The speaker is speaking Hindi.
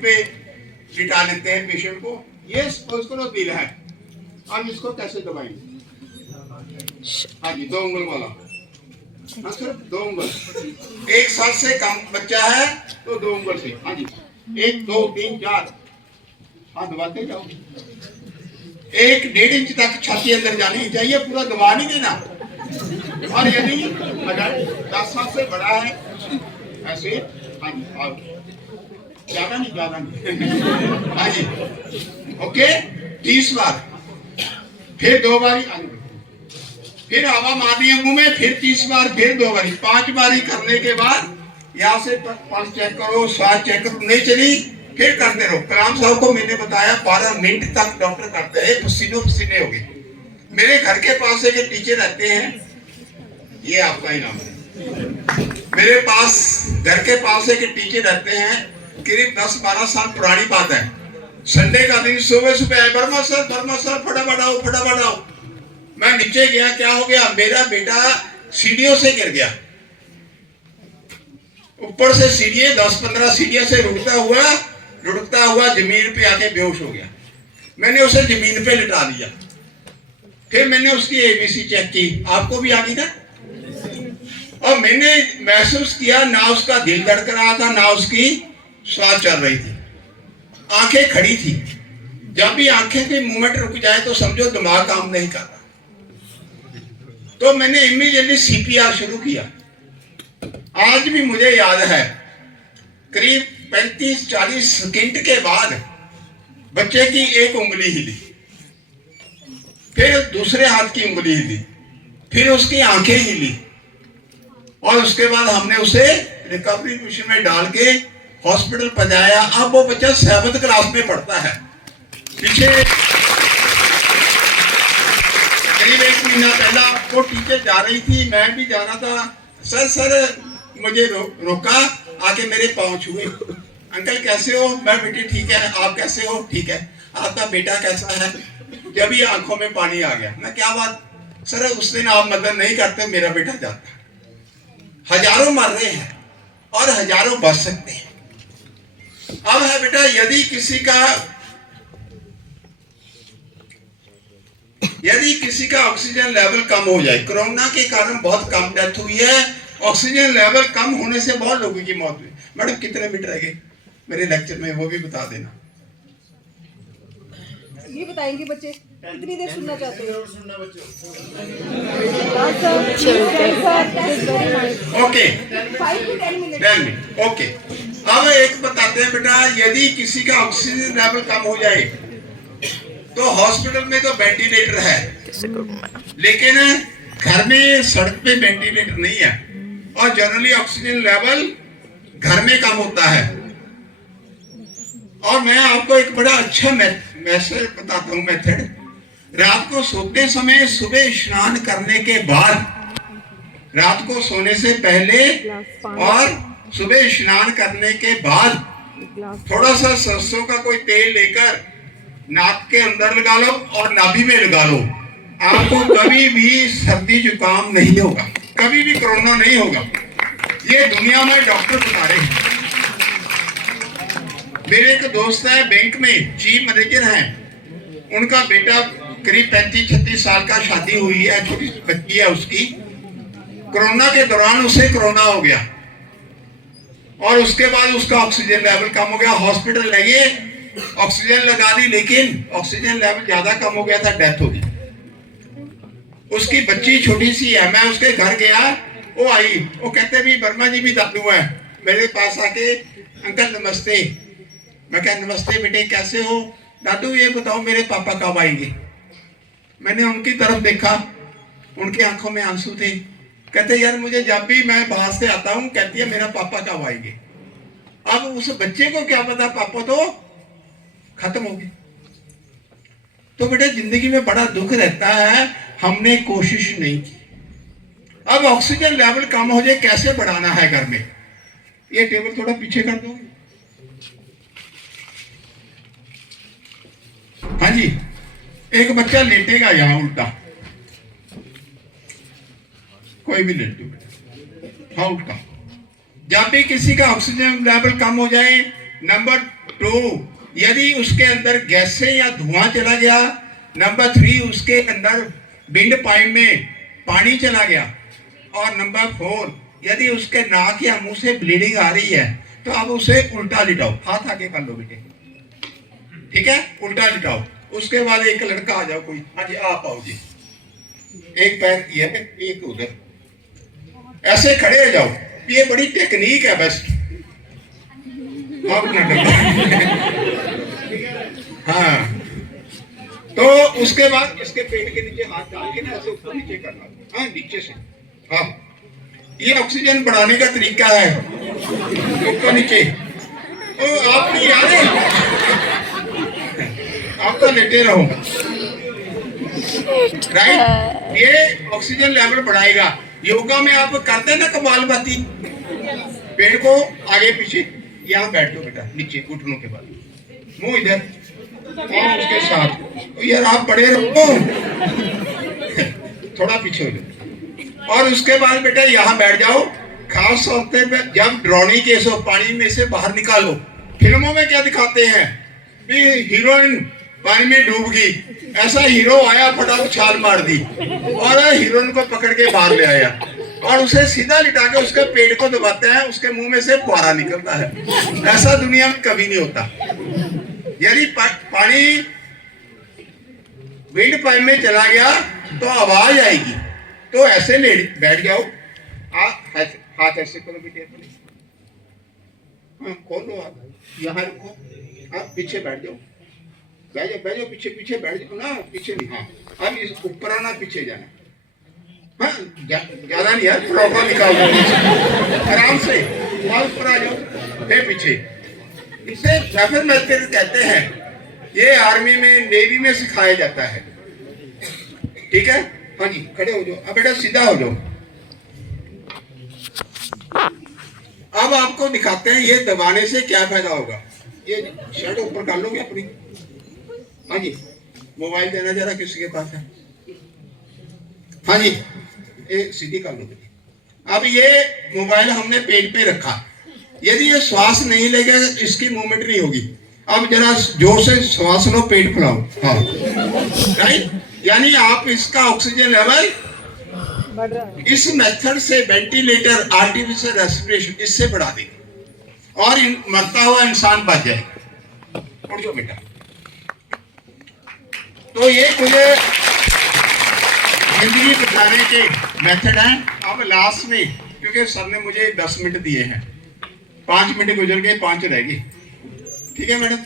पे लिटा लेते हैं पेशेंट को। ये सपोज करो दिल है, अब इसको कैसे दबाएंगे? हाँ जी, 2 उंगल वाला, हाँ सिर्फ 2 उंगल। 1 साल से कम बच्चा है तो 2 उंगल से, हाँ जी, 1 2 3 4, हाँ दबाते जाओ। 1-1.5 इंच तक छाती अंदर जानी चाहिए, पूरा दबा नहीं देना। और यदि अगर 10 साल से बड़ा है ऐसे, हाँ जी, और ज्यादा नहीं हाँ जी, ओके। 30 बार, फिर 2 बारी, फिर हवा मारनी है मुंह में, फिर 30 बार, फिर 2 बारी, 5 बारी करने के बाद यहाँ से पल्स चेक करो, श्वास चेक करो, नहीं चली फिर करते रहो। कलाम साहब को मैंने बताया 12 मिनट तक डॉक्टर करते हैं, पसीनों पसीने हो गए। मेरे घर के पास एक टीचर रहते हैं, ये आपका इनाम है। मेरे पास घर के पास एक टीचर रहते हैं, करीब 10-12 साल पुरानी बात है। संडे का दिन सुबह सुबह आए, बर्मा सर फटाफट आओ फटाफट आओ। मैं नीचे गया, क्या हो गया? मेरा बेटा सीढ़ियों से गिर गया, ऊपर से सीढ़ियां 10-15 सीढ़ियों से लुढ़कता हुआ जमीन पे आके बेहोश हो गया। मैंने उसे जमीन पे लिटा दिया, फिर मैंने उसकी एबीसी चेक की, आपको भी आ गई ना, और मैंने महसूस किया ना उसका दिल धड़क रहा था ना उसकी श्वास चल रही थी, आंखें खड़ी थी। जब भी आंखें की मूवमेंट रुक जाए तो समझो दिमाग काम नहीं करता। तो मैंने इमीडिएटली सीपीआर शुरू किया। आज भी मुझे याद है, करीब 35-40 सेकंड के बाद बच्चे की एक उंगली हिली, फिर दूसरे हाथ की उंगली हिली, फिर उसकी आंखें हिली, और उसके बाद हमने उसे रिकवरी मिशन में डाल के हॉस्पिटल पहुंचाया। अब वो बच्चा 7th क्लास में पढ़ता है। पीछे करीब 1 महीना पहला वो टीचर जा रही थी, मैं भी जा रहा था, सर मुझे रोका, आके मेरे पांव छुए, अंकल कैसे हो? मैं बेटी ठीक है, आप कैसे हो? ठीक है, आपका बेटा कैसा है? जब ही आंखों में पानी आ गया। मैं क्या बात? सर उस दिन आप मदद नहीं करते, मेरा बेटा जाता। हजारों मर रहे हैं और हजारों बच सकते हैं। अब है बेटा, यदि किसी का ऑक्सीजन लेवल कम हो जाए, कोरोना के कारण बहुत कम डेथ हुई है, ऑक्सीजन लेवल कम होने से बहुत लोगों की मौत हुई। मैडम कितने मिनट रह गए मेरे लेक्चर में, वो भी बता देना। ये बताएंगे बच्चे कितनी देर सुनना चाहते हैं? Okay, 5 to 10 minute. 10 minute, okay. अब एक बताते हैं बेटा, यदि किसी का ऑक्सीजन लेवल कम हो जाए तो हॉस्पिटल में तो वेंटिलेटर है, लेकिन घर में सड़क पे वेंटिलेटर नहीं है, और जनरली ऑक्सीजन लेवल घर में कम होता है। और मैं आपको एक बड़ा अच्छा मैसेज बताता हूँ, मेथड। रात को सोते समय सुबह स्नान करने के बाद, रात को सोने से पहले और सुबह स्नान करने के बाद थोड़ा सा सरसों का कोई तेल लेकर नाक के अंदर लगा लो और नाभि में लगा लो। आपको कभी भी सर्दी जुकाम नहीं होगा, कभी भी कोरोना नहीं होगा। ये दुनिया में डॉक्टर बता रहे हैं। मेरे एक दोस्त है, बैंक में चीफ मैनेजर हैं, उनका बेटा करीब 35-36 साल का, शादी हुई है, छोटी बच्ची है उसकी। कोरोना के दौरान उसे कोरोना हो गया और उसके बाद उसका ऑक्सीजन लेवल कम हो गया। हॉस्पिटल ले गए, ऑक्सीजन लगा दी, लेकिन ऑक्सीजन लेवल ज्यादा कम हो गया था, डेथ हो गई। उसकी बच्ची छोटी सी है, मैं उसके घर गया, वो आई, वो कहते भी वर्मा जी भी दादू है, मेरे पास आके अंकल नमस्ते। मैं कहा नमस्ते बेटे, कैसे हो? दादू ये बताओ मेरे पापा कब आएंगे? मैंने उनकी तरफ देखा, उनकी आंखों में आंसू थे। कहते यार मुझे जब भी मैं बाहर से आता हूँ कहती है मेरा पापा कब आएंगे। अब उस बच्चे को क्या पता, पापा तो खत्म हो गए। तो बेटा जिंदगी में बड़ा दुख रहता है, हमने कोशिश नहीं की। अब ऑक्सीजन लेवल कम हो जाए, कैसे बढ़ाना है घर में? ये टेबल थोड़ा पीछे कर दो। हाँ जी, एक बच्चा लेटेगा यहां उल्टा, कोई भी लेट दो बेटा, हाँ उल्टा। जब भी किसी का ऑक्सीजन लेवल कम हो जाए, नंबर 2, यदि उसके अंदर गैस से या धुआं चला गया। नंबर 3, उसके अंदर विंड पाइप में पानी चला गया। और नंबर 4, यदि उसके नाक या मुंह से ब्लीडिंग आ रही है तो अब उसे उल्टा लिटाओ, हाथ आगे कर लो बेटे, ठीक है, उल्टा लिटाओ। उसके बाद एक लड़का आ जाओ कोई, हाँ जी आप आओ जी, एक पैर ये एक उधर, ऐसे खड़े हो जाओ। ये बड़ी टेक्निक है बस, आप ना हाँ। तो उसके बाद इसके पेट के नीचे हाथ डाल के ना ऐसे ऊपर नीचे करना, हाँ नीचे से, हाँ ये ऑक्सीजन बढ़ाने का तरीका है, ऊपर नीचे। तो आप नहीं आ रहे, आप तो लेटे रहो, राइट। ये ऑक्सीजन लेवल बढ़ाएगा। योगा में आप करते हैं ना कपालभाति, पेड़ को आगे पीछे, यहाँ बैठ जाओ बेटा नीचे घुटनों के बाद, मुंह इधर और उसके साथ, यार आप बड़े रहो, थोड़ा पीछे हो जाओ। और उसके बाद बेटा यहाँ बैठ जाओ। खास तौर पे जब ड्रोनी केस हो, पानी में से बाहर निकालो। फिल्मों में क्या दिखाते हैं भी हीरोइन पानी में डूब गई, ऐसा हीरो आया फटाफट छाल मार दी और हीरोइन को पकड़ के बाहर ले आया और उसे सीधा लिटा के उसके पेट को दबाते हैं, उसके मुंह में से फुहारा निकलता है। ऐसा दुनिया में कभी नहीं होता। यदि पानी विंड पाइप में चला गया तो आवाज आएगी, तो ऐसे ले बैठ जाओ, हाथ ऐसे करो बेटे अपने, हाँ खोलो आप, यहाँ रुको, आप पीछे बैठ जाओ, बैठ जाओ पीछे, पीछे बैठ जाओ ना, पीछे नहीं, हाँ अब इस ऊपर आना, पीछे जाना, हाँ ज्यादा नहीं यार, प्रॉपर निकाल दो आराम से, और ऊपर आ जाओ, फिर पीछे। इसे रेफर मेथड कहते हैं। ये आर्मी में, नेवी में सिखाया जाता है, ठीक है। हाँ जी खड़े हो जाओ, अब बेटा सीधा हो जाओ। अब आपको दिखाते हैं ये दबाने से क्या फायदा होगा। ये शर्ट ऊपर कर लोगे अपनी, हाँ जी मोबाइल देना जरा, किसी के पास है, हाँ जी ये सीधी कर लो। अब ये मोबाइल हमने पेट पे रखा, यदि ये श्वास नहीं लेगा इसकी मूवमेंट नहीं होगी। अब जरा जोर से श्वास लो, पेट फुलाओ, हाँ राइट, यानी आप इसका ऑक्सीजन लेवल इस मेथड से, वेंटिलेटर, आर्टिफिशियल रेस्पिरेशन, इससे बढ़ा देंगे और मरता हुआ इंसान बच जाएगा। उठ जाओ बेटा। तो ये मुझे जिंदगी बचाने के मेथड हैं। अब लास्ट में, क्योंकि सर ने मुझे 10 मिनट दिए हैं, 5 मिनट गुजर गए, 5 रह गए, ठीक है मैडम।